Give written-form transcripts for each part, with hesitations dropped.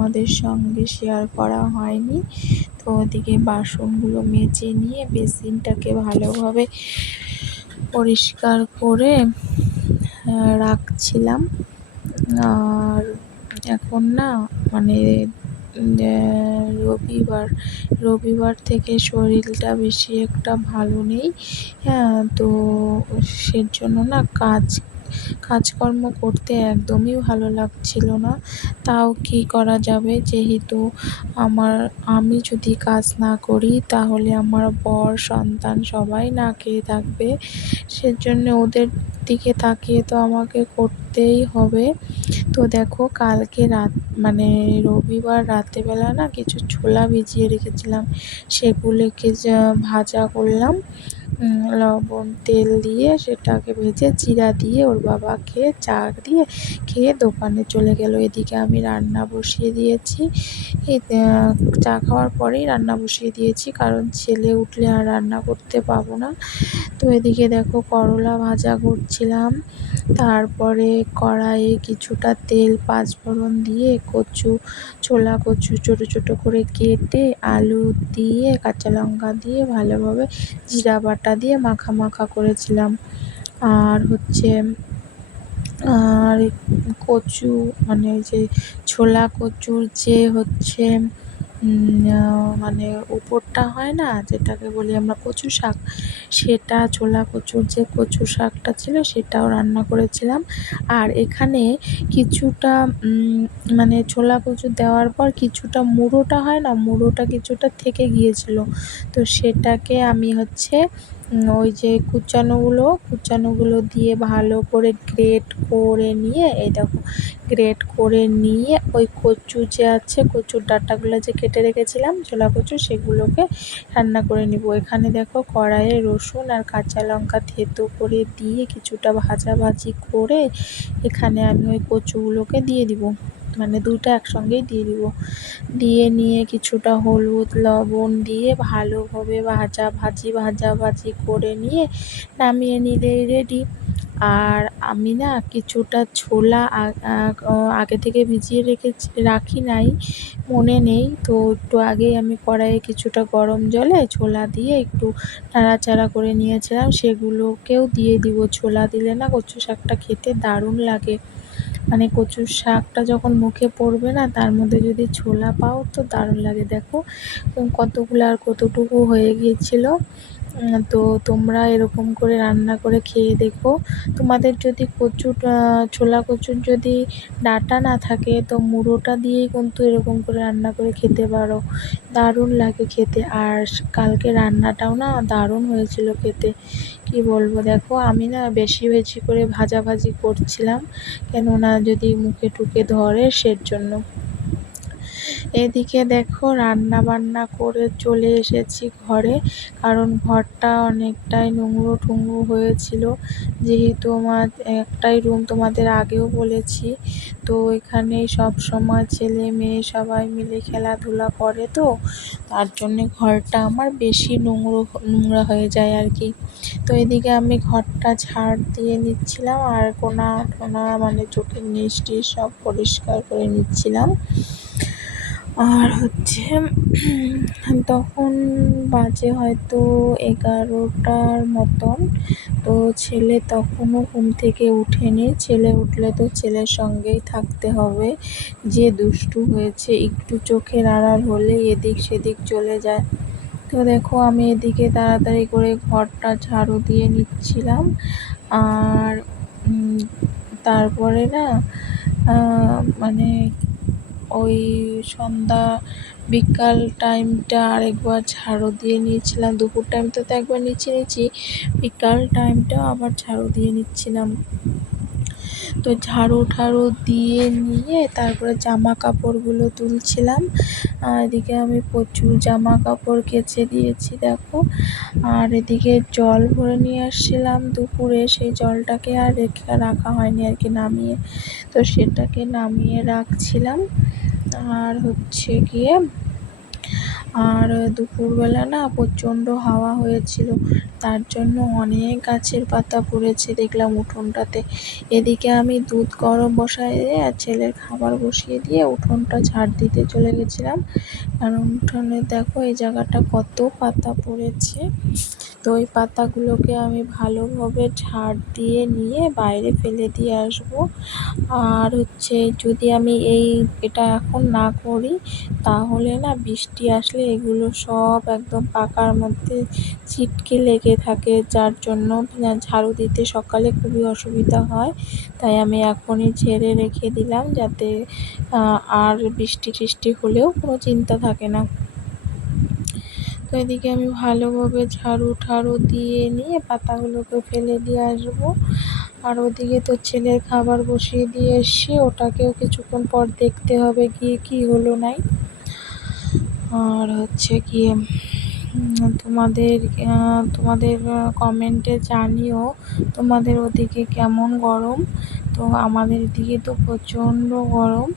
তোমাদের সঙ্গে শেয়ার করা হয়নি। তো ওদিকে বাসনগুলো মেজে নিয়ে বেসিনটাকে ভালোভাবে পরিষ্কার করে রাখছিলাম। আর এখন না মানে রবিবার থেকে শরীরটা বেশি একটা ভালো নেই। হ্যাঁ, তো সেজন্য না কাজকর্ম করতে একদমই ভালো লাগছিল না। তাও কি করা যাবে, যেহেতু আমি যদি কাজ না করি তাহলে আমার বর সন্তান সবাই না খেয়ে থাকবে। সেজন্য ওদের দিকে তাকিয়ে তো আমাকে করতেই হবে। তো দেখো, কালকে রবিবার রাতেবেলা না কিছু ছোলা ভিজিয়ে রেখেছিলাম, সেগুলোকে ভাজা করলাম। লবণ তেল দিয়ে সেটাকে ভেজে জিরা দিয়ে ওর বাবা খেয়ে দোকানে চলে গেল। এদিকে আমি রান্না বসিয়ে দিয়েছি। চা খাওয়ার পরেই রান্না বসিয়ে দিয়েছি, কারণ ছেলে উঠলে আর রান্না করতে পাবো না। তো এদিকে দেখো, করলা ভাজা করছিলাম। তারপরে কড়াইয়ে কিছুটা তেল, পাঁচফোড়ন দিয়ে ছোলা কচু ছোটো ছোটো করে কেটে আলু দিয়ে কাঁচা লঙ্কা দিয়ে ভালোভাবে জিরা বাটা দিয়ে মাখা করেছিলাম। আর কচু যে ছোলা কচুর যে উপরটা হয় না, যেটাকে বলি আমরা কচু শাক, সেটা ছোলা কচুর যে কচু শাকটা ছিল সেটাও রান্না করেছিলাম। আর এখানে কিছুটা ছোলা কচু দেওয়ার পর কিছুটা মুড়োটা কিছুটা থেকে গিয়েছিল। তো সেটাকে আমি ওই যে কুচানোগুলো দিয়ে ভালো করে গ্রেট করে নিয়ে ওই কচু যে আছে, কচুর ডাঁটাগুলো যে কেটে রেখেছিলাম ছোলা কচু, সেগুলোকে রান্না করে নিব। এখানে দেখো, কড়াইয়ে রসুন আর কাঁচা লঙ্কা থেতো করে দিয়ে কিছুটা ভাজাভাজি করে এখানে আমি ওই কচুগুলোকে দিয়ে দিব, দুইটা একসঙ্গেই দিয়ে দিব। দিয়ে নিয়ে কিছুটা হলুদ লবণ দিয়ে ভালোভাবে ভাজাভাজি করে নিয়ে নামিয়ে নিলেই রেডি। আর আমি না কিছুটা ছোলা আগে থেকে ভিজিয়ে রাখি নাই, মনে নেই। তো একটু আগেই আমি কড়াইয়ে কিছুটা গরম জলে ছোলা দিয়ে একটু নাড়াচাড়া করে নিয়েছিলাম, সেগুলোকেও দিয়ে দিব। ছোলা দিলে না কচু শাকটা খেতে দারুণ লাগে। কচুর শাকটা যখন মুখে পড়বে না, তার মধ্যে যদি ছোলা পাও তো দারুণ লাগে। দেখো কতগুলো আর কতটুকু হয়ে গিয়েছিল। তো তোমরা এরকম করে রান্না করে খেয়ে দেখো। তোমাদের যদি ছোলা কচুর যদি ডাঁটা না থাকে, তো মুড়োটা দিয়েই কিন্তু এরকম করে রান্না করে খেতে পারো, দারুণ লাগে খেতে। আর কালকে রান্নাটাও না দারুণ হয়েছিল খেতে, কি বলবো। দেখো, আমি না বেশি করে ভাজাভাজি করছিলাম, কেননা যদি মুখে টুকে ধরে সেজন্য। এদিকে দেখো, রান্না বান্না করে চলে এসেছি ঘরে, কারণ ঘরটা অনেকটাই নোংরো হয়েছিল। যেহেতু আমার একটাই রুম, তোমাদের আগেও বলেছি, তো এখানেই সব সময় ছেলে মেয়ে সবাই মিলে খেলাধুলা করে, তো তার জন্যে ঘরটা আমার বেশি নোংরা হয়ে যায় আর কি। তো এদিকে আমি ঘরটা ঝাড় দিয়ে নিচ্ছিলাম, আর কোনা চোখের নিচ টিচ সব পরিষ্কার করে নিচ্ছিলাম। আর তখন বাজে হয়তো 11টার মতন। তো ছেলে তখনও ঘুম থেকে উঠেনি। ছেলে উঠলে তো ছেলের সঙ্গেই থাকতে হবে, যে দুষ্টু হয়েছে, একটু চোখের আড়াল হলেই এদিক সেদিক চলে যায়। তো দেখো, আমি এদিকে তাড়াতাড়ি করে ঘরটা ঝাড়ু দিয়ে নিচ্ছিলাম। আর তারপরে না ওই বিকাল টাইমটা আরেকবার ঝাড়ু দিয়ে নিয়েছিলাম। দুপুর টাইমটা তো একবার নিয়েছি, বিকাল টাইমটাও আবার ঝাড়ু দিয়ে নিচ্ছিলাম। তো ঝাড়ু দিয়ে নিয়ে তারপরে জামা কাপড়গুলো তুলছিলাম। এদিকে আমি প্রচুর জামা কাপড় কেচে দিয়েছি দেখো। আর এদিকে জল ভরে নিয়ে আসছিলাম দুপুরে, সেই জলটাকে আর রাখা হয়নি আর কি, নামিয়ে। তো সেটাকে নামিয়ে রাখছিলাম। আর আর দুপুরবেলা না প্রচণ্ড হাওয়া হয়েছিল, তার জন্য অনেক গাছের পাতা পড়েছে দেখলাম উঠোনটাতে। এদিকে আমি দুধ গরম বসায় দিয়ে আর ছেলের খাবার বসিয়ে দিয়ে উঠোনটা ঝাড় দিতে চলে গেছিলাম, কারণ উঠোনে দেখো এই জায়গাটা কত পাতা পড়েছে। তো ওই পাতাগুলোকে আমি ভালোভাবে ঝাড় দিয়ে নিয়ে বাইরে ফেলে দিয়ে আসবো। আর যদি আমি এটা এখন না করি, তাহলে না বৃষ্টি আসলে এগুলো সব একদম পাকার মধ্যে ছিটকে লেগে থাকে, যার জন্য ঝাড়ু দিতে সকালে খুবই অসুবিধা হয়। তাই আমি এখনই ঝেড়ে রেখে দিলাম, যাতে আর বৃষ্টি টিষ্টি হলেও কোনো চিন্তা থাকে না। তো এদিকে আমি ভালোভাবে ঝাড়ু ঠাড়ু দিয়ে নিয়ে পাতাগুলোকে ফেলে দিয়ে আসবো। আর ওদিকে তো ছেলের খাবার বসিয়ে দিয়ে এসছি, ওটাকেও কিছুক্ষণ পর দেখতে হবে গিয়ে কি হলো নাই। আর গিয়ে তোমাদের কমেন্টে জানিও তোমাদের ওদিকে কেমন গরম। তো আমাদের দিকে তো প্রচণ্ড গরম,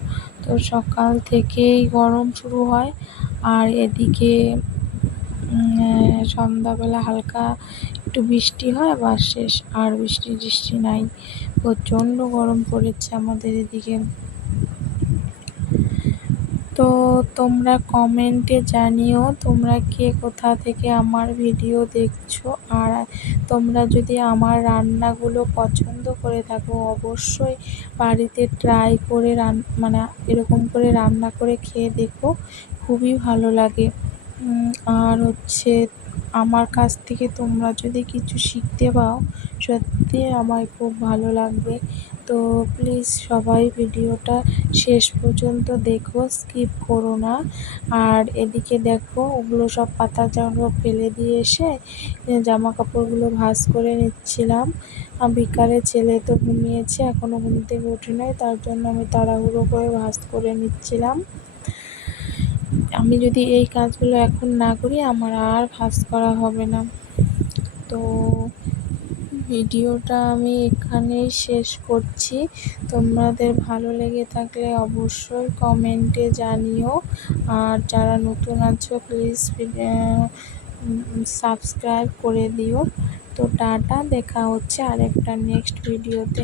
তো সকাল থেকেই গরম শুরু হয়। আর এদিকে সন্ধ্যাবেলা হালকা একটু বৃষ্টি হয়, বা শেষ, আর বৃষ্টি টিষ্টি নাই। প্রচণ্ড গরম পড়েছে আমাদের এদিকে। তো তোমরা কমেন্টে জানিও তোমরা কে কোথা থেকে আমার ভিডিও দেখছো। আর তোমরা যদি আমার রান্নাগুলো পছন্দ করে থাকো, অবশ্যই বাড়িতে ট্রাই করে মানে এরকম করে রান্না করে খেয়ে দেখো, খুবই ভালো লাগে। আর আমার কাছ থেকে তোমরা যদি কিছু শিখতে পাও, সত্যি আমার খুব ভালো লাগবে। তো প্লিজ সবাই ভিডিওটা শেষ পর্যন্ত দেখো, স্কিপ করো না। আর এদিকে দেখো ওগুলো সব পাতা জামা ফেলে দিয়ে এসে জামা কাপড়গুলো ভাঁজ করে নিচ্ছিলাম। বিকালে ছেলে তো ঘুমিয়েছে, এখনও ঘুম থেকে উঠে নাই, তার জন্য আমি তাড়াহুড়ো করে ভাঁজ করে নিচ্ছিলাম। আমি যদি এই কাজগুলো এখন না করি, আমার আর ভাঁজ করা হবে না। তো ভিডিওটা আমি এখানেই শেষ করছি। তোমাদের ভালো লেগে থাকলে অবশ্যই কমেন্টে জানিও। আর যারা নতুন আছো প্লিজ সাবস্ক্রাইব করে দিও। তো টাটা, দেখা হচ্ছে আরেকটা নেক্সট ভিডিওতে।